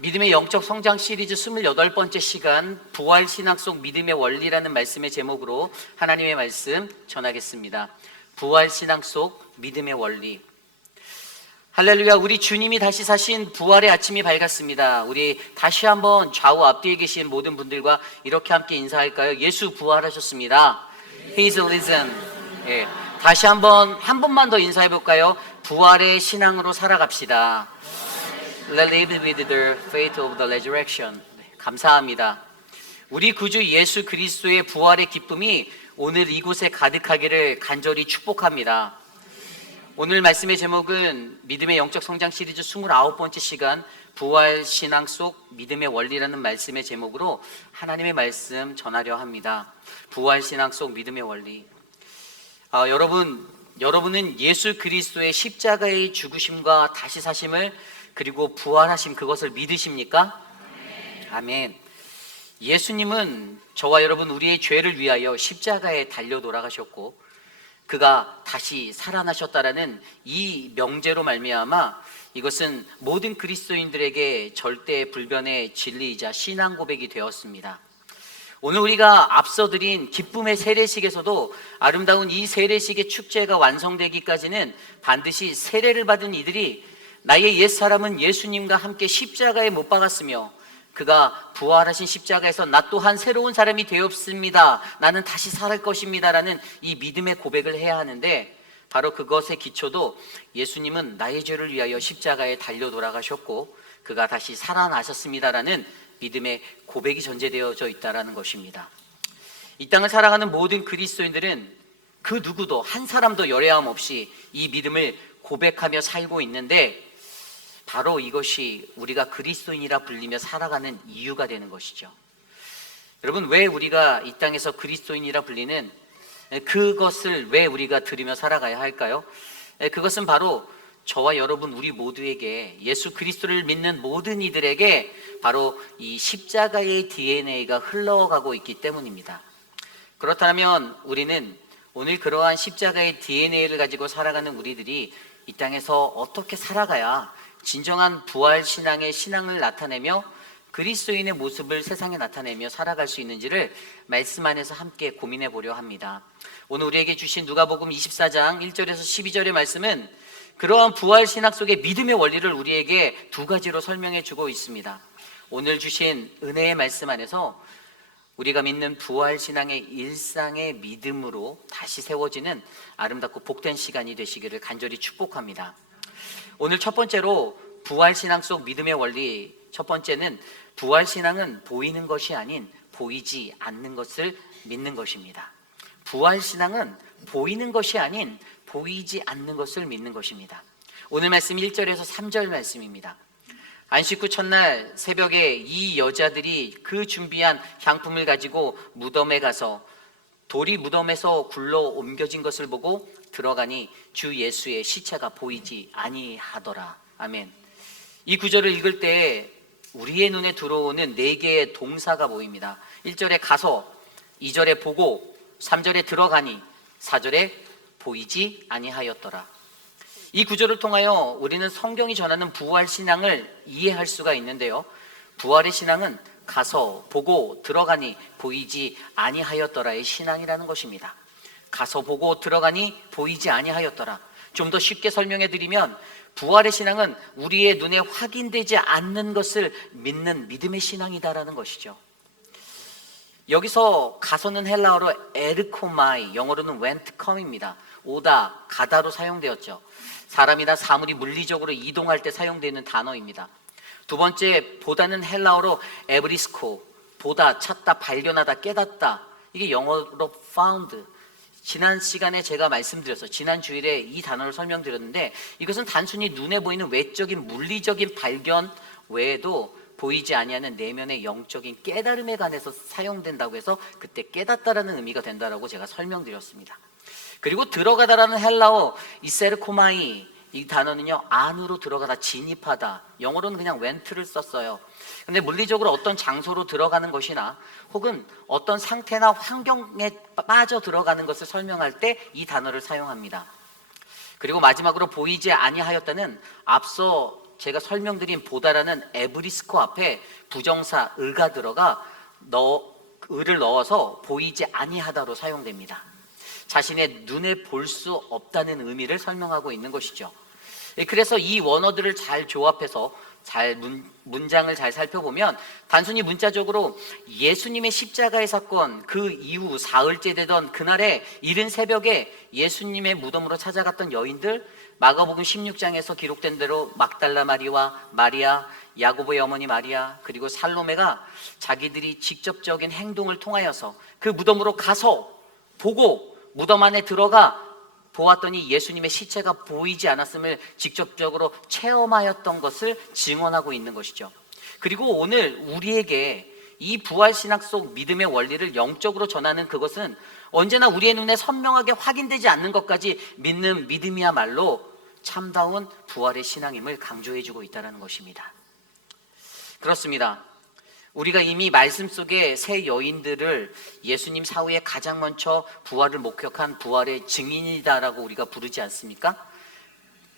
믿음의 영적 성장 시리즈 28번째 시간 부활 신앙 속 믿음의 원리라는 말씀의 제목으로 하나님의 말씀 전하겠습니다. 부활 신앙 속 믿음의 원리. 할렐루야. 우리 주님이 다시 사신 부활의 아침이 밝았습니다. 우리 다시 한번 좌우 앞뒤에 계신 모든 분들과 이렇게 함께 인사할까요? 예수 부활하셨습니다. He's risen. 예, 다시 한 번만 더 인사해 볼까요? 부활의 신앙으로 살아갑시다. Let's live with the faith of the resurrection. 감사합니다. 우리 구주 예수 그리스도의 부활의 기쁨이 오늘 이곳에 가득하기를 간절히 축복합니다. 오늘 말씀의 제목은 믿음의 영적 성장 시리즈 29번째 시간 부활 신앙 속 믿음의 원리라는 말씀의 제목으로 하나님의 말씀 전하려 합니다. 부활 신앙 속 믿음의 원리. 여러분은 예수 그리스도의 십자가의 죽으심과 다시 사심을 그리고 부활하심 그것을 믿으십니까? 아멘. 예수님은 저와 여러분 우리의 죄를 위하여 십자가에 달려 돌아가셨고 그가 다시 살아나셨다라는 이 명제로 말미암아 이것은 모든 그리스도인들에게 절대 불변의 진리이자 신앙 고백이 되었습니다. 오늘 우리가 앞서 드린 기쁨의 세례식에서도 아름다운 이 세례식의 축제가 완성되기까지는 반드시 세례를 받은 이들이 나의 옛사람은 예수님과 함께 십자가에 못 박았으며 그가 부활하신 십자가에서 나 또한 새로운 사람이 되었습니다. 나는 다시 살 것입니다. 라는 이 믿음의 고백을 해야 하는데 바로 그것의 기초도 예수님은 나의 죄를 위하여 십자가에 달려 돌아가셨고 그가 다시 살아나셨습니다. 라는 믿음의 고백이 전제되어져 있다는 것입니다. 이 땅을 살아가는 모든 그리스도인들은 그 누구도 한 사람도 열애함 없이 이 믿음을 고백하며 살고 있는데 바로 이것이 우리가 그리스도인이라 불리며 살아가는 이유가 되는 것이죠. 여러분, 왜 우리가 이 땅에서 그리스도인이라 불리는 그것을 왜 우리가 들으며 살아가야 할까요? 그것은 바로 저와 여러분 우리 모두에게 예수 그리스도를 믿는 모든 이들에게 바로 이 십자가의 DNA가 흘러가고 있기 때문입니다. 그렇다면 우리는 오늘 그러한 십자가의 DNA를 가지고 살아가는 우리들이 이 땅에서 어떻게 살아가야 진정한 부활 신앙의 신앙을 나타내며 그리스도인의 모습을 세상에 나타내며 살아갈 수 있는지를 말씀 안에서 함께 고민해 보려 합니다. 오늘 우리에게 주신 누가복음 24장 1절에서 12절의 말씀은 그러한 부활 신앙 속의 믿음의 원리를 우리에게 두 가지로 설명해 주고 있습니다. 오늘 주신 은혜의 말씀 안에서 우리가 믿는 부활 신앙의 일상의 믿음으로 다시 세워지는 아름답고 복된 시간이 되시기를 간절히 축복합니다. 오늘 첫 번째로 부활 신앙 속 믿음의 원리, 첫 번째는 부활 신앙은 보이는 것이 아닌 보이지 않는 것을 믿는 것입니다. 부활 신앙은 보이는 것이 아닌 보이지 않는 것을 믿는 것입니다. 오늘 말씀 1절에서 3절 말씀입니다. 안식 후 첫날 새벽에 이 여자들이 그 준비한 향품을 가지고 무덤에 가서 돌이 무덤에서 굴러 옮겨진 것을 보고 들어가니 주 예수의 시체가 보이지 아니하더라. 아멘. 이 구절을 읽을 때 우리의 눈에 들어오는 4개의 동사가 보입니다. 1절에 가서, 2절에 보고, 3절에 들어가니, 4절에 보이지 아니하였더라. 이 구절을 통하여 우리는 성경이 전하는 부활 신앙을 이해할 수가 있는데요. 부활의 신앙은 가서 보고 들어가니 보이지 아니하였더라의 신앙이라는 것입니다. 가서 보고 들어가니 보이지 아니하였더라. 좀 더 쉽게 설명해 드리면 부활의 신앙은 우리의 눈에 확인되지 않는 것을 믿는 믿음의 신앙이다라는 것이죠. 여기서 가서는 헬라어로 에르코마이, 영어로는 went come입니다. 오다, 가다로 사용되었죠. 사람이나 사물이 물리적으로 이동할 때 사용되는 단어입니다. 두 번째, 보다는 헬라어로 에브리스코, 보다, 찾다, 발견하다, 깨닫다. 이게 영어로 found. 지난 시간에 제가 말씀드렸어요. 지난 주일에 이 단어를 설명드렸는데 이것은 단순히 눈에 보이는 외적인 물리적인 발견 외에도 보이지 아니하는 내면의 영적인 깨달음에 관해서 사용된다고 해서 그때 깨닫다라는 의미가 된다라고 제가 설명드렸습니다. 그리고 들어가다라는 헬라어 이세르코마이, 이 단어는요 안으로 들어가다, 진입하다. 영어로는 그냥 went를 썼어요. 근데 물리적으로 어떤 장소로 들어가는 것이나 혹은 어떤 상태나 환경에 빠져 들어가는 것을 설명할 때 이 단어를 사용합니다. 그리고 마지막으로 보이지 아니하였다는 앞서 제가 설명드린 보다라는 에브리스코 앞에 부정사 을가 들어가 을을 넣어서 보이지 아니하다로 사용됩니다. 자신의 눈에 볼 수 없다는 의미를 설명하고 있는 것이죠. 그래서 이 원어들을 잘 조합해서 문장을 잘 살펴보면 단순히 문자적으로 예수님의 십자가의 사건, 그 이후 사흘째 되던 그날에 이른 새벽에 예수님의 무덤으로 찾아갔던 여인들, 마가복음 16장에서 기록된 대로 막달라 마리아, 야고보의 어머니 마리아, 그리고 살로메가 자기들이 직접적인 행동을 통하여서 그 무덤으로 가서 보고 무덤 안에 들어가 보았더니 예수님의 시체가 보이지 않았음을 직접적으로 체험하였던 것을 증언하고 있는 것이죠. 그리고 오늘 우리에게 이 부활신학 속 믿음의 원리를 영적으로 전하는 그것은 언제나 우리의 눈에 선명하게 확인되지 않는 것까지 믿는 믿음이야말로 참다운 부활의 신앙임을 강조해주고 있다는 것입니다. 그렇습니다. 우리가 이미 말씀 속에 세 여인들을 예수님 사후에 가장 먼저 부활을 목격한 부활의 증인이다라고 우리가 부르지 않습니까?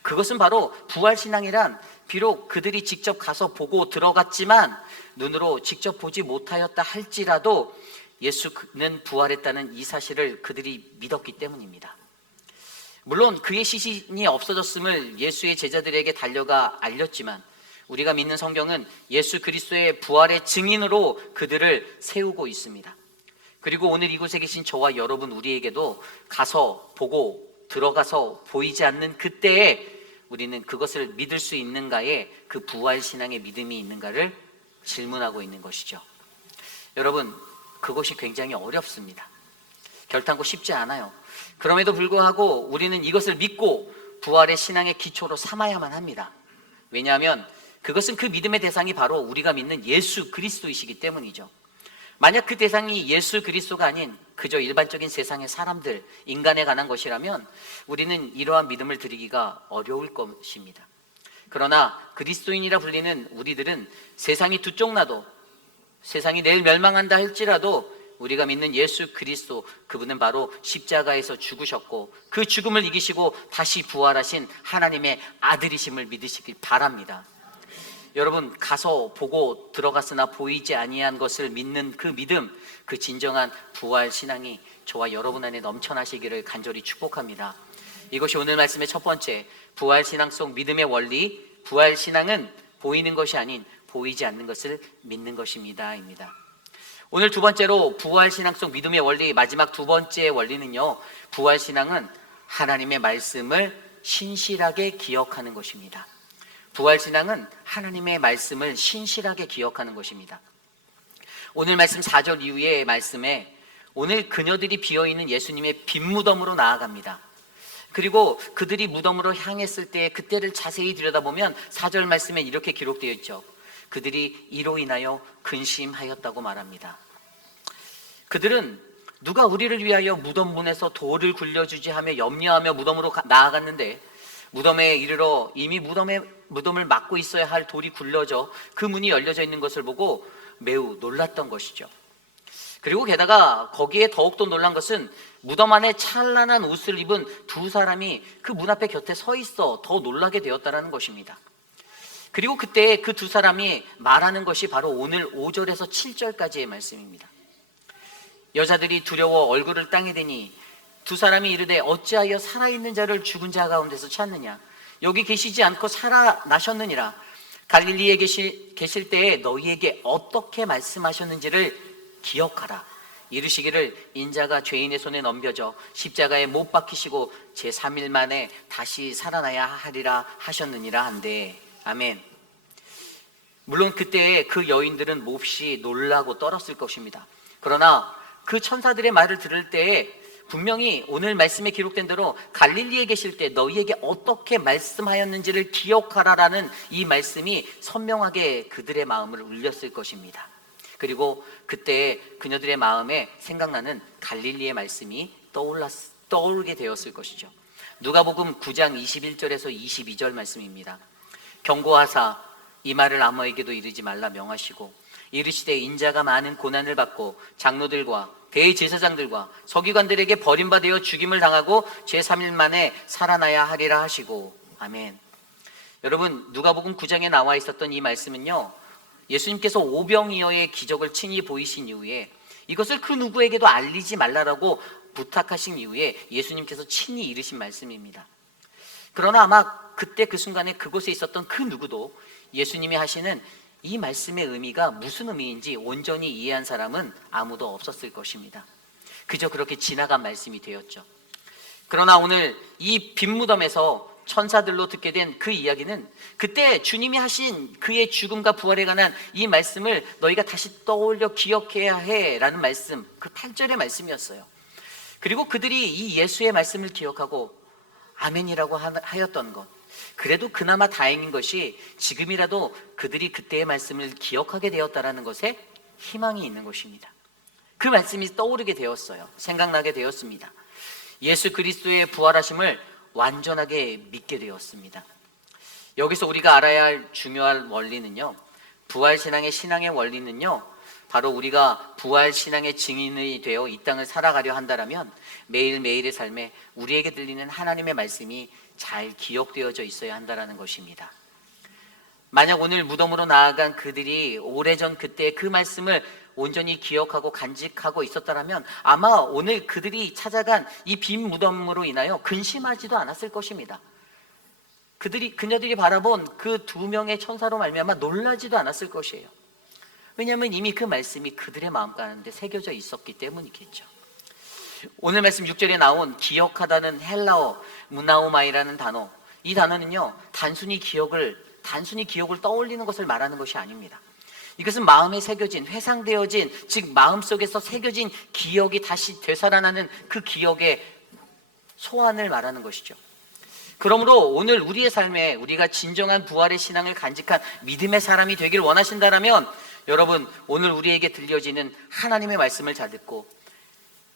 그것은 바로 부활신앙이란 비록 그들이 직접 가서 보고 들어갔지만 눈으로 직접 보지 못하였다 할지라도 예수는 부활했다는 이 사실을 그들이 믿었기 때문입니다. 물론 그의 시신이 없어졌음을 예수의 제자들에게 달려가 알렸지만 우리가 믿는 성경은 예수 그리스도의 부활의 증인으로 그들을 세우고 있습니다. 그리고 오늘 이곳에 계신 저와 여러분 우리에게도 가서 보고 들어가서 보이지 않는 그때에 우리는 그것을 믿을 수 있는가에 그 부활신앙의 믿음이 있는가를 질문하고 있는 것이죠. 여러분, 그것이 굉장히 어렵습니다. 결단코 쉽지 않아요. 그럼에도 불구하고 우리는 이것을 믿고 부활의 신앙의 기초로 삼아야만 합니다. 왜냐하면 그것은 그 믿음의 대상이 바로 우리가 믿는 예수 그리스도이시기 때문이죠. 만약 그 대상이 예수 그리스도가 아닌 그저 일반적인 세상의 사람들, 인간에 관한 것이라면 우리는 이러한 믿음을 드리기가 어려울 것입니다. 그러나 그리스도인이라 불리는 우리들은 세상이 두 쪽 나도, 세상이 내일 멸망한다 할지라도 우리가 믿는 예수 그리스도, 그분은 바로 십자가에서 죽으셨고 그 죽음을 이기시고 다시 부활하신 하나님의 아들이심을 믿으시길 바랍니다. 여러분, 가서 보고 들어갔으나 보이지 아니한 것을 믿는 그 믿음, 그 진정한 부활 신앙이 저와 여러분 안에 넘쳐나시기를 간절히 축복합니다. 이것이 오늘 말씀의 첫 번째, 부활 신앙 속 믿음의 원리, 부활 신앙은 보이는 것이 아닌 보이지 않는 것을 믿는 것입니다입니다. 오늘 두 번째로 부활 신앙 속 믿음의 원리, 마지막 두 번째 원리는요, 부활 신앙은 하나님의 말씀을 신실하게 기억하는 것입니다. 부활신앙은 하나님의 말씀을 신실하게 기억하는 것입니다. 오늘 말씀 4절 이후의 말씀에 오늘 그녀들이 비어있는 예수님의 빈 무덤으로 나아갑니다. 그리고 그들이 무덤으로 향했을 때 그때를 자세히 들여다보면 4절 말씀에 이렇게 기록되어 있죠. 그들이 이로 인하여 근심하였다고 말합니다. 그들은 누가 우리를 위하여 무덤 문에서 돌을 굴려주지 하며 염려하며 무덤으로 나아갔는데 무덤에 이르러 이미 무덤을 막고 있어야 할 돌이 굴러져 그 문이 열려져 있는 것을 보고 매우 놀랐던 것이죠. 그리고 게다가 거기에 더욱더 놀란 것은 무덤 안에 찬란한 옷을 입은 두 사람이 그 문 앞에 곁에 서 있어 더 놀라게 되었다는 것입니다. 그리고 그때 그 두 사람이 말하는 것이 바로 오늘 5절에서 7절까지의 말씀입니다. 여자들이 두려워 얼굴을 땅에 대니 두 사람이 이르되 어찌하여 살아있는 자를 죽은 자 가운데서 찾느냐? 여기 계시지 않고 살아나셨느니라. 갈릴리에 계실 때에 너희에게 어떻게 말씀하셨는지를 기억하라. 이르시기를 인자가 죄인의 손에 넘겨져 십자가에 못 박히시고 제3일 만에 다시 살아나야 하리라 하셨느니라 한데. 아멘. 물론 그때 그 여인들은 몹시 놀라고 떨었을 것입니다. 그러나 그 천사들의 말을 들을 때에 분명히 오늘 말씀에 기록된 대로 갈릴리에 계실 때 너희에게 어떻게 말씀하였는지를 기억하라라는 이 말씀이 선명하게 그들의 마음을 울렸을 것입니다. 그리고 그때 그녀들의 마음에 생각나는 갈릴리의 말씀이 떠오르게 되었을 것이죠. 누가복음 9장 21절에서 22절 말씀입니다. 경고하사 이 말을 아무에게도 이르지 말라 명하시고 이르시되 인자가 많은 고난을 받고 장로들과 대제사장들과 서기관들에게 버림받아 죽임을 당하고 제3일 만에 살아나야 하리라 하시고. 아멘. 여러분, 누가복음 9장에 나와 있었던 이 말씀은요, 예수님께서 오병이어의 기적을 친히 보이신 이후에 이것을 그 누구에게도 알리지 말라라고 부탁하신 이후에 예수님께서 친히 이르신 말씀입니다. 그러나 아마 그때 그 순간에 그곳에 있었던 그 누구도 예수님이 하시는 이 말씀의 의미가 무슨 의미인지 온전히 이해한 사람은 아무도 없었을 것입니다. 그저 그렇게 지나간 말씀이 되었죠. 그러나 오늘 이 빈 무덤에서 천사들로 듣게 된 그 이야기는 그때 주님이 하신 그의 죽음과 부활에 관한 이 말씀을 너희가 다시 떠올려 기억해야 해라는 말씀, 그 8절의 말씀이었어요. 그리고 그들이 이 예수의 말씀을 기억하고 아멘이라고 하였던 것, 그래도 그나마 다행인 것이 지금이라도 그들이 그때의 말씀을 기억하게 되었다라는 것에 희망이 있는 것입니다. 그 말씀이 떠오르게 되었어요. 생각나게 되었습니다. 예수 그리스도의 부활하심을 완전하게 믿게 되었습니다. 여기서 우리가 알아야 할 중요한 원리는요, 부활신앙의 신앙의 원리는요, 바로 우리가 부활신앙의 증인이 되어 이 땅을 살아가려 한다면 매일매일의 삶에 우리에게 들리는 하나님의 말씀이 잘 기억되어져 있어야 한다는 것입니다. 만약 오늘 무덤으로 나아간 그들이 오래전 그때 그 말씀을 온전히 기억하고 간직하고 있었다면 아마 오늘 그들이 찾아간 이 빈 무덤으로 인하여 근심하지도 않았을 것입니다. 그녀들이 바라본 그 2명의 천사로 말미암아 놀라지도 않았을 것이에요. 왜냐하면 이미 그 말씀이 그들의 마음가운데 새겨져 있었기 때문이겠죠. 오늘 말씀 6절에 나온 기억하다는 헬라어 무나오마이라는 단어, 이 단어는요, 단순히 기억을 떠올리는 것을 말하는 것이 아닙니다. 이것은 마음에 새겨진, 회상되어진, 즉 마음속에서 새겨진 기억이 다시 되살아나는 그 기억의 소환을 말하는 것이죠. 그러므로 오늘 우리의 삶에 우리가 진정한 부활의 신앙을 간직한 믿음의 사람이 되길 원하신다면 여러분, 오늘 우리에게 들려지는 하나님의 말씀을 잘 듣고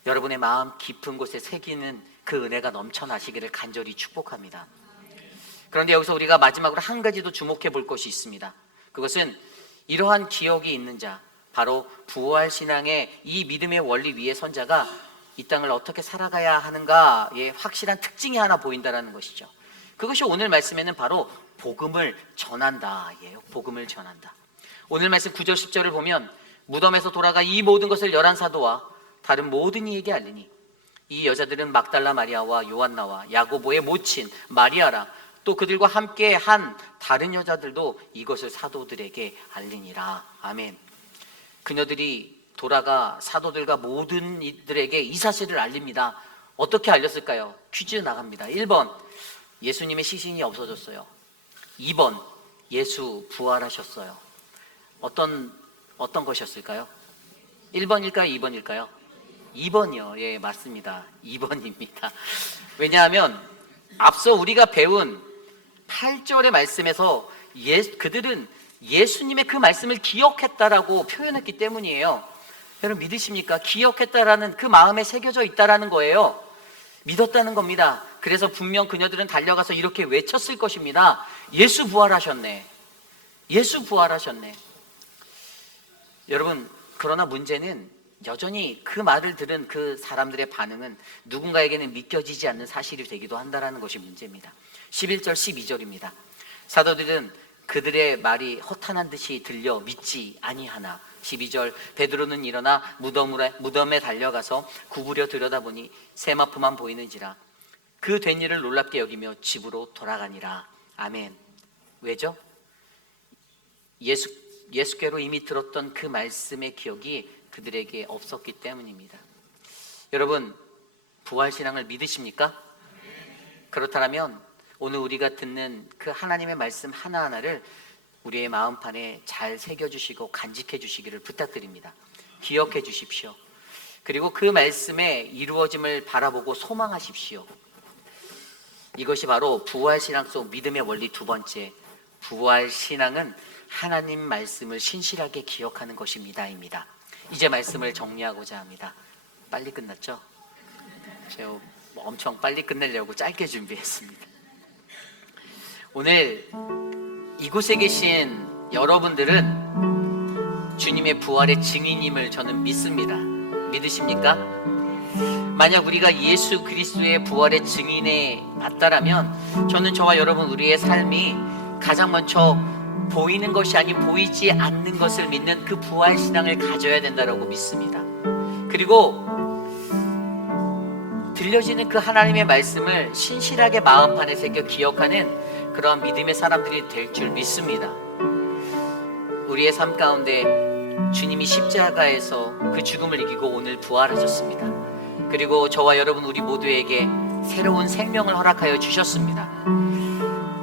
여러분의 마음 깊은 곳에 새기는 그 은혜가 넘쳐나시기를 간절히 축복합니다. 그런데 여기서 우리가 마지막으로 한 가지 더 주목해 볼 것이 있습니다. 그것은 이러한 기억이 있는 자, 바로 부활신앙의 이 믿음의 원리 위에 선 자가 이 땅을 어떻게 살아가야 하는가의 확실한 특징이 하나 보인다는 것이죠. 그것이 오늘 말씀에는 바로 복음을 전한다예요. 복음을 전한다. 오늘 말씀 9절 10절을 보면 무덤에서 돌아가 이 모든 것을 11사도와 다른 모든 이에게 알리니 이 여자들은 막달라 마리아와 요한나와 야고보의 모친 마리아라, 또 그들과 함께 한 다른 여자들도 이것을 사도들에게 알리니라. 아멘. 그녀들이 돌아가 사도들과 모든 이들에게 이 사실을 알립니다. 어떻게 알렸을까요? 퀴즈 나갑니다. 1번, 예수님의 시신이 없어졌어요. 2번, 예수 부활하셨어요. 어떤 것이었을까요? 1번일까요? 2번일까요? 2번이요. 예, 맞습니다. 2번입니다. 왜냐하면 앞서 우리가 배운 8절의 말씀에서 그들은 예수님의 그 말씀을 기억했다라고 표현했기 때문이에요. 여러분 믿으십니까? 기억했다라는 그 마음에 새겨져 있다라는 거예요. 믿었다는 겁니다. 그래서 분명 그녀들은 달려가서 이렇게 외쳤을 것입니다. 예수 부활하셨네. 예수 부활하셨네. 여러분, 그러나 문제는 여전히 그 말을 들은 그 사람들의 반응은 누군가에게는 믿겨지지 않는 사실이 되기도 한다는 것이 문제입니다. 11절 12절입니다. 사도들은 그들의 말이 허탄한 듯이 들려 믿지 아니하나. 12절, 베드로는 일어나 무덤에 달려가서 구부려 들여다보니 세마포만 보이는지라 그 된 일을 놀랍게 여기며 집으로 돌아가니라. 아멘. 왜죠? 예수께로 이미 들었던 그 말씀의 기억이 그들에게 없었기 때문입니다. 여러분, 부활신앙을 믿으십니까? 그렇다면 오늘 우리가 듣는 그 하나님의 말씀 하나하나를 우리의 마음판에 잘 새겨주시고 간직해 주시기를 부탁드립니다. 기억해 주십시오. 그리고 그 말씀의 이루어짐을 바라보고 소망하십시오. 이것이 바로 부활신앙 속 믿음의 원리 두 번째, 부활신앙은 하나님 말씀을 신실하게 기억하는 것입니다입니다. 이제 말씀을 정리하고자 합니다. 빨리 끝났죠? 제가 엄청 빨리 끝내려고 짧게 준비했습니다. 오늘 이곳에 계신 여러분들은 주님의 부활의 증인임을 저는 믿습니다. 믿으십니까? 만약 우리가 예수 그리스도의 부활의 증인에 맞다라면 저는 저와 여러분 우리의 삶이 가장 먼저 보이는 것이 아닌 보이지 않는 것을 믿는 그 부활신앙을 가져야 된다고 믿습니다. 그리고 들려지는 그 하나님의 말씀을 신실하게 마음판에 새겨 기억하는 그런 믿음의 사람들이 될 줄 믿습니다. 우리의 삶 가운데 주님이 십자가에서 그 죽음을 이기고 오늘 부활하셨습니다. 그리고 저와 여러분 우리 모두에게 새로운 생명을 허락하여 주셨습니다.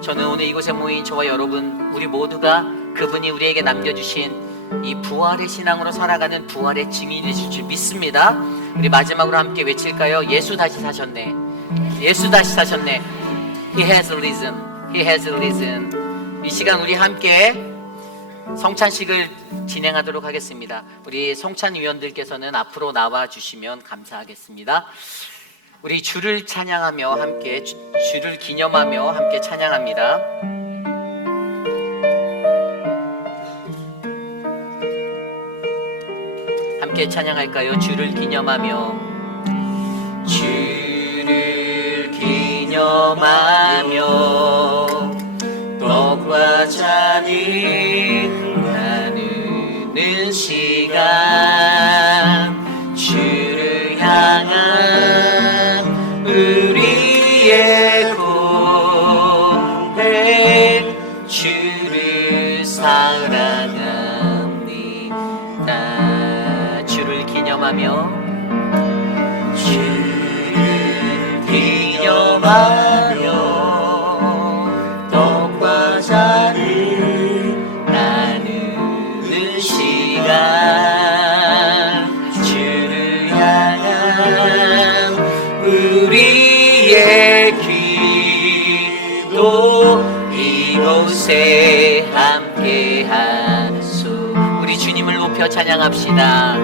저는 오늘 이곳에 모인 저와 여러분 우리 모두가 그분이 우리에게 남겨주신 이 부활의 신앙으로 살아가는 부활의 증인이 되실 줄 믿습니다. 우리 마지막으로 함께 외칠까요? 예수 다시 사셨네. 예수 다시 사셨네. He has risen. He has risen. 이 시간 우리 함께 성찬식을 진행하도록 하겠습니다. 우리 성찬위원들께서는 앞으로 나와 주시면 감사하겠습니다. 우리 주를 찬양하며 함께 주를 기념하며 함께 찬양합니다. 함께 찬양할까요? 주를 기념하며 주를 기념하며 떡과 잔을 나누는 시간 주를 향한 우리의 고백 주를 사랑합니다. 주를 기념하며 주를 기념하며 떡과 잔을 나누는 시간 주를 향한 우리의 기도 이곳에 함께하소. 우리 주님을 높여 찬양합시다.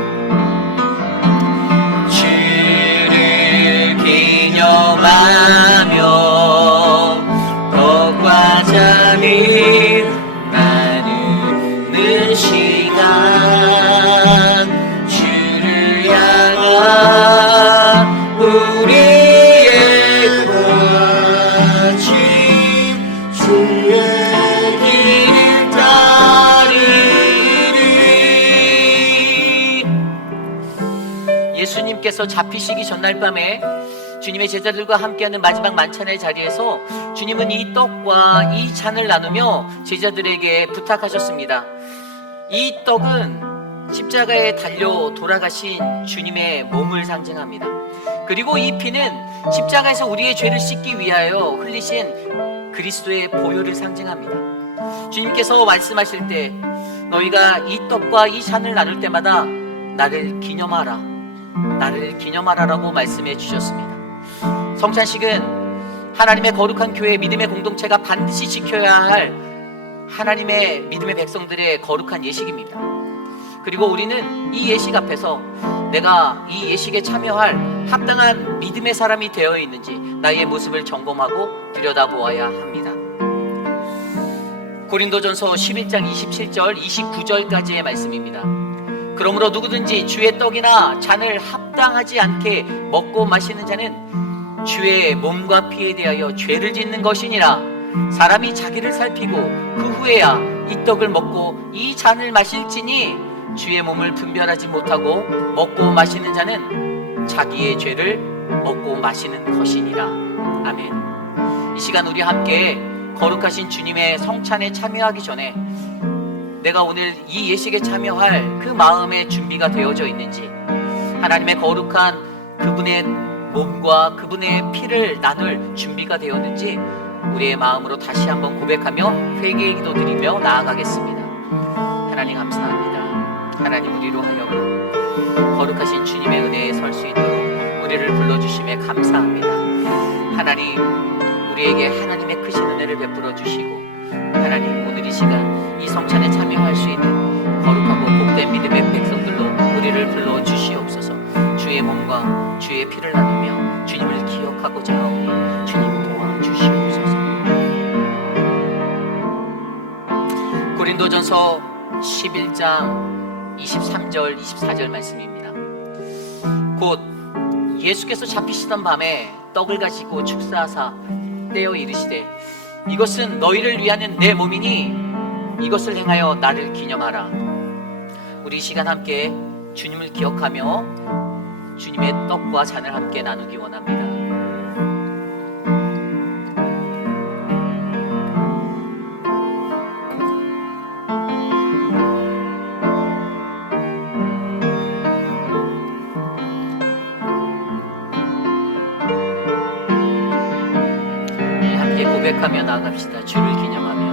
주를 기념하며 떡과 잔을 나누는 시간 주를 향한 우리의 관심 주의 길 따르리. 예수님께서 잡히시기 전날 밤에 주님의 제자들과 함께하는 마지막 만찬의 자리에서 주님은 이 떡과 이 잔을 나누며 제자들에게 부탁하셨습니다. 이 떡은 십자가에 달려 돌아가신 주님의 몸을 상징합니다. 그리고 이 피는 십자가에서 우리의 죄를 씻기 위하여 흘리신 그리스도의 보혈을 상징합니다. 주님께서 말씀하실 때 너희가 이 떡과 이 잔을 나눌 때마다 나를 기념하라, 나를 기념하라라고 말씀해 주셨습니다. 성찬식은 하나님의 거룩한 교회 믿음의 공동체가 반드시 지켜야 할 하나님의 믿음의 백성들의 거룩한 예식입니다. 그리고 우리는 이 예식 앞에서 내가 이 예식에 참여할 합당한 믿음의 사람이 되어 있는지 나의 모습을 점검하고 들여다보아야 합니다. 고린도전서 11장 27절 29절까지의 말씀입니다. 그러므로 누구든지 주의 떡이나 잔을 합당하지 않게 먹고 마시는 자는 주의 몸과 피에 대하여 죄를 짓는 것이니라. 사람이 자기를 살피고 그 후에야 이 떡을 먹고 이 잔을 마실지니 주의 몸을 분별하지 못하고 먹고 마시는 자는 자기의 죄를 먹고 마시는 것이니라. 아멘. 이 시간 우리 함께 거룩하신 주님의 성찬에 참여하기 전에 내가 오늘 이 예식에 참여할 그 마음의 준비가 되어져 있는지, 하나님의 거룩한 그분의 몸과 그분의 피를 나눌 준비가 되었는지 우리의 마음으로 다시 한번 고백하며 회개의 기도 드리며 나아가겠습니다. 하나님 감사합니다. 하나님 우리로 하여금 거룩하신 주님의 은혜에 설 수 있도록 우리를 불러주심에 감사합니다. 하나님 우리에게 하나님의 크신 은혜를 베풀어 주시고 하나님 오늘 이 시간 이 성찬에 참여할 수 있는 거룩하고 복된 믿음의 백성들로 우리를 불러 주시옵소서. 주의 몸과 주의 피를 나누며 주님을 기억하고자 하오니 주님 도와주시옵소서. 고린도전서 11장 23절 24절 말씀입니다. 곧 예수께서 잡히시던 밤에 떡을 가지고 축사하사 떼어 이르시되 이것은 너희를 위하는 내 몸이니 이것을 행하여 나를 기념하라. 우리 이 시간 함께 주님을 기억하며 주님의 떡과 잔을 함께 나누기 원합니다. 함께 고백하며 나아갑시다. 주를 기념하며.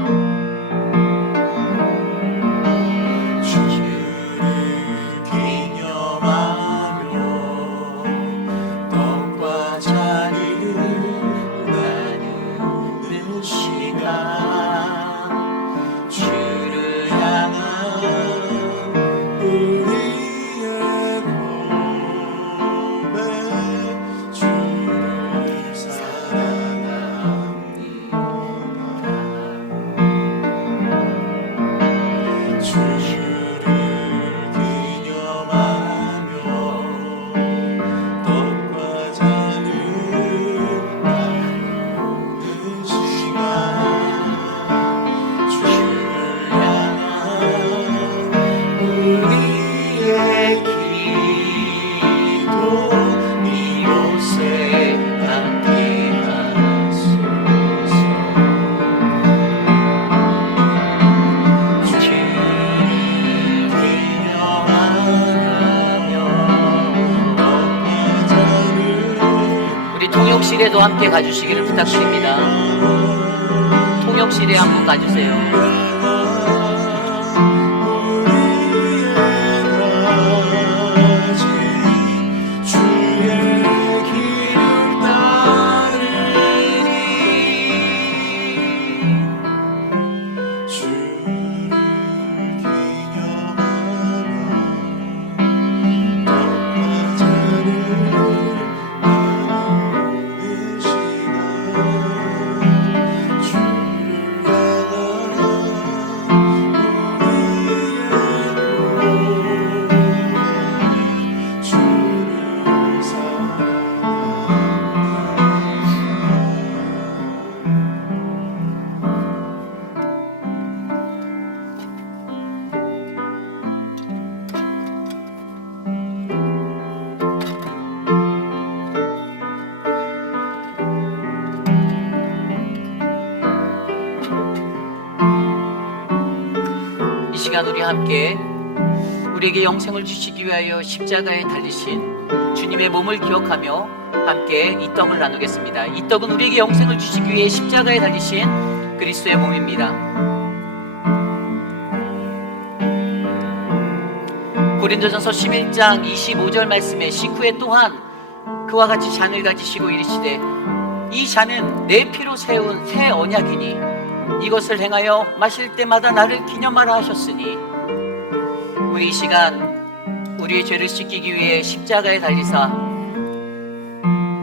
통역실에도 함께 가주시기를 부탁드립니다. 통역실에 한번 가주세요. 이 시간 우리 함께 우리에게 영생을 주시기 위하여 십자가에 달리신 주님의 몸을 기억하며 함께 이 떡을 나누겠습니다. 이 떡은 우리에게 영생을 주시기 위해 십자가에 달리신 그리스도의 몸입니다. 고린도전서 11장 25절 말씀에 식후에 또한 그와 같이 잔을 가지시고 이르시되 이 잔은 내 피로 세운 새 언약이니 이것을 행하여 마실 때마다 나를 기념하라 하셨으니, 우리 이 시간 우리의 죄를 씻기기 위해 십자가에 달리사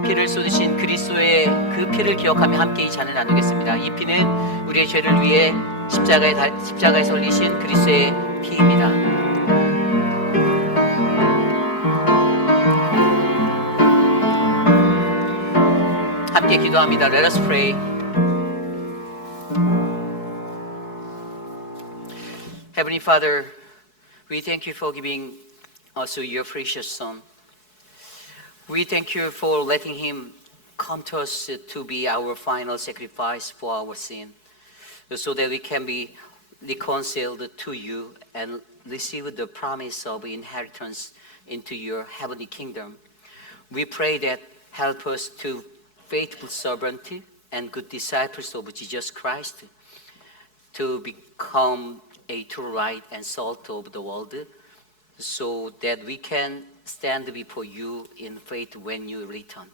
피를 쏟으신 그리스도의 그 피를 기억하며 함께 이 잔을 나누겠습니다. 이 피는 우리의 죄를 위해 십자가에 설리신 그리스도의 피입니다. 함께 기도합니다. Let us pray. Heavenly Father, we thank you for giving us your precious Son. We thank you for letting Him come to us to be our final sacrifice for our sin, so that we can be reconciled to you and receive the promise of inheritance into your heavenly kingdom. We pray that help us to faithful servant and good disciples of Jesus Christ, to become a true light and salt of the world, so that we can stand before you in faith when you return.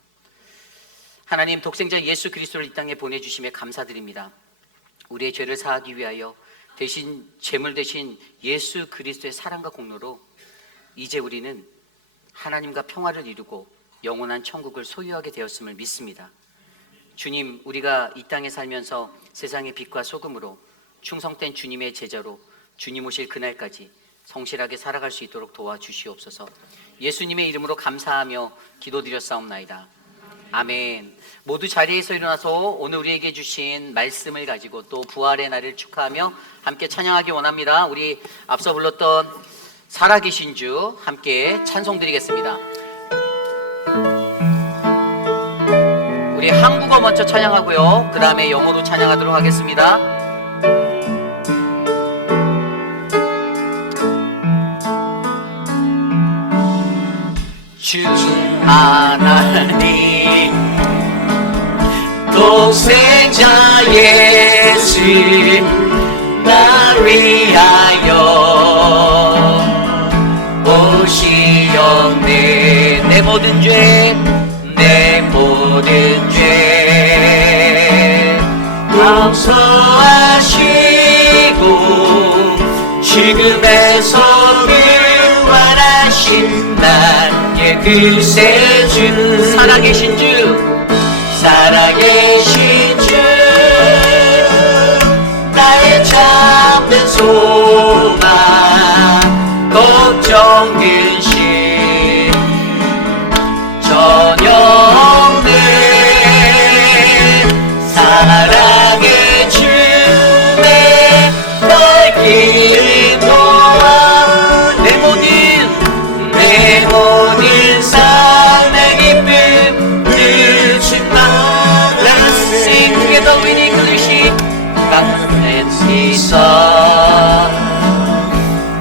하나님, 독생자 예수 그리스도를 이 땅에 보내주심에 감사드립니다. 우리의 죄를 사하기 위하여 대신 제물 대신 예수 그리스도의 사랑과 공로로 이제 우리는 하나님과 평화를 이루고 영원한 천국을 소유하게 되었음을 믿습니다. 주님, 우리가 이 땅에 살면서 세상의 빛과 소금으로 충성된 주님의 제자로 주님 오실 그날까지 성실하게 살아갈 수 있도록 도와주시옵소서. 예수님의 이름으로 감사하며 기도드렸사옵나이다. 아멘. 모두 자리에서 일어나서 오늘 우리에게 주신 말씀을 가지고 또 부활의 날을 축하하며 함께 찬양하기 원합니다. 우리 앞서 불렀던 살아계신 주 함께 찬송드리겠습니다. 우리 한국어 먼저 찬양하고요, 그 다음에 영어로 찬양하도록 하겠습니다. 주 하나님 독생자 예수 날 위하여 오시었네. 내 모든 죄, 내 모든 죄 용서하시고 지금에서 구원하신 나의 그새 주, 살아계신 주, 살아계신 주, 나의 참된 소망, 걱정 근심 전혀 없는 사랑의 주, 내 발길 놓아 내 모든 삶의 기쁨 늘 주만. Let us sing together with English.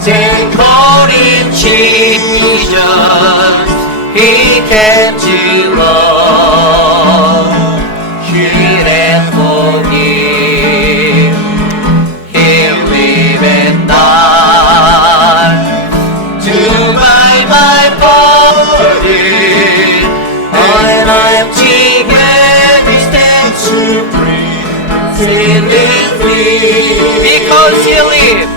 Take hold in Jesus, He came to love, heal and forgive, He'll live and die to buy my pardon, and empty grave is there to breathe, feeling free, because He lives.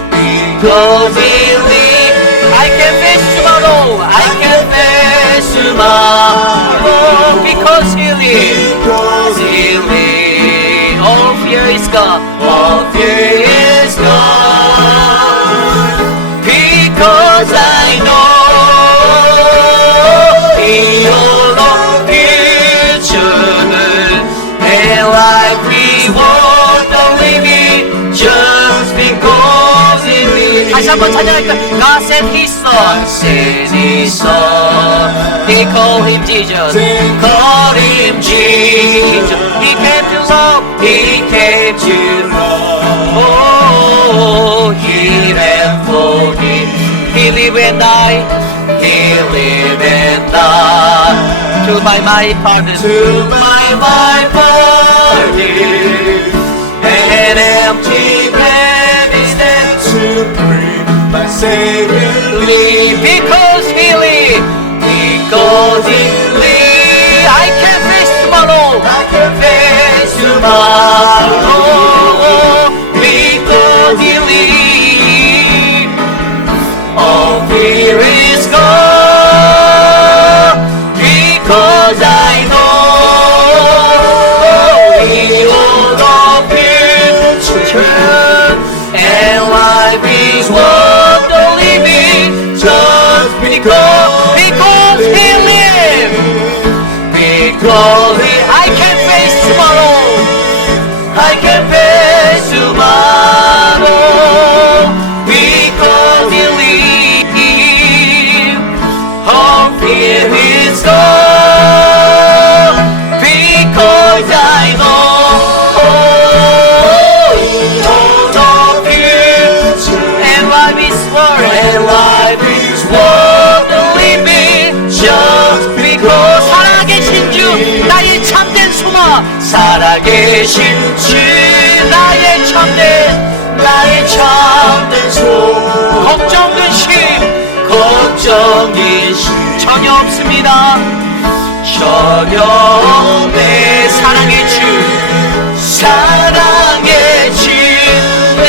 Because He lives, I can face tomorrow, I can face tomorrow. Because He lives, because He lives, all fear is gone, all fear is gone. Because I know He alone future and life we want the living just because. 다시 한번 찬양할까? God sent His Son, sent His Son. He called Him Jesus, called Him Jesus. He came to love, He came to love. Oh, heal and forgive. He live and die, He live and die. To buy my pardon, to buy my pardon. An empty grave is there to bring my Savior live. Because He lives, because He lives, I can face tomorrow, I can face tomorrow. Because He lives, all fear is gone. Because I know He owns all future, and life is worth the living just because He lives. Because I can face tomorrow, I can face tomorrow. Because He lives, all fear is gone. Because I know and life is worth the living just because. 살아계신 주, 나의 참된 소망, 살아계신 주, 나의 참된 소망. 걱정 근심 전혀 없습니다. 전혀 없네. 사랑의 주, 내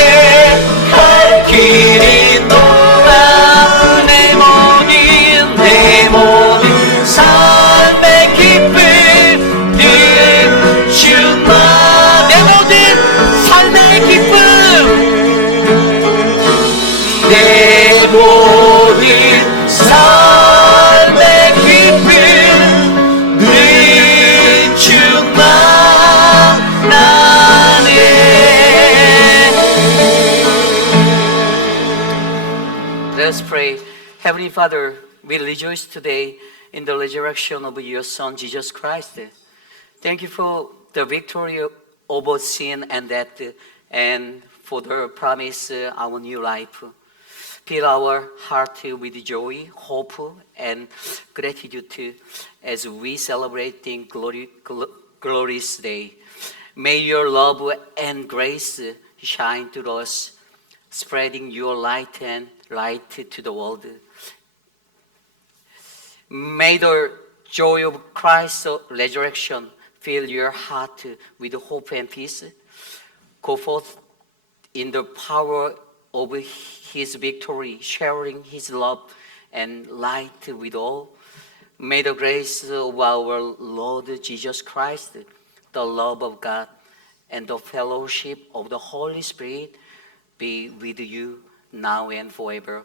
갈 길이 내 모든 삶의 기쁨 늘 주만. 내 모든 삶의 기쁨, 내 모든 삶의 기쁨 늘 us pray. Heavenly Father, we rejoice today in the resurrection of your Son, Jesus Christ. Thank you for the victory over sin and death, and for the promise our new life. Fill our heart with joy, hope, and gratitude as we celebrate the glorious day. May your love and grace shine to us, spreading your light and light to the world. May the joy of Christ's resurrection fill your heart with hope and peace. Go forth in the power of his victory, sharing his love and light with all. May the grace of our Lord Jesus Christ, the love of God, and the fellowship of the Holy Spirit be with you now and forever.